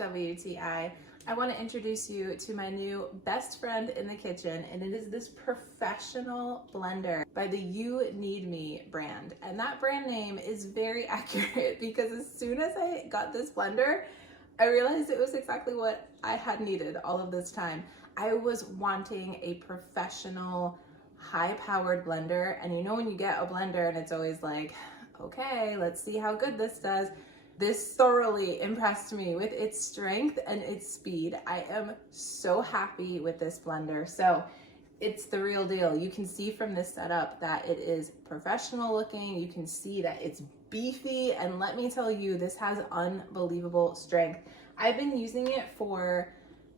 WTI. I want to introduce you to my new best friend in the kitchen, and it is this professional blender by the UneedMe brand. And that brand name is very accurate because as soon as I got this blender, I realized it was exactly what I had needed all of this time. I was wanting a professional, high-powered blender, and you know when you get a blender and it's always like, okay, let's see how good this does. This thoroughly impressed me with its strength and its speed. I am so happy with this blender. So it's the real deal. You can see from this setup that it is professional looking. You can see that it's beefy, and let me tell you, this has unbelievable strength. I've been using it for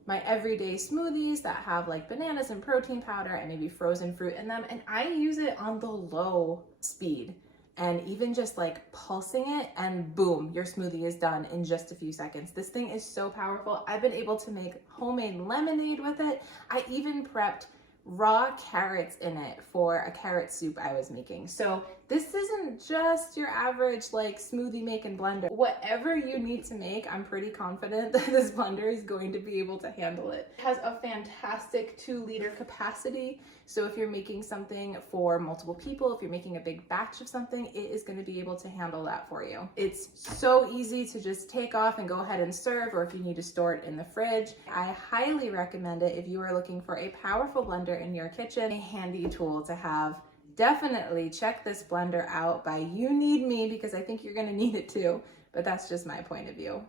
my everyday smoothies that have like bananas and protein powder and maybe frozen fruit in them, and I use it on the low speed. And even just like pulsing it and boom, your smoothie is done in just a few seconds. This thing is so powerful. I've been able to make homemade lemonade with it. I even prepped raw carrots in it for a carrot soup I was making. So this isn't just your average like smoothie making blender. Whatever you need to make, I'm pretty confident that this blender is going to be able to handle it. It has a fantastic 2-liter capacity. So if you're making something for multiple people, if you're making a big batch of something, it is going to be able to handle that for you. It's so easy to just take off and go ahead and serve, or if you need to store it in the fridge. I highly recommend it if you are looking for a powerful blender in your kitchen, a handy tool to have. Definitely check this blender out by UneedMe because I think you're going to need it too, but that's just my point of view.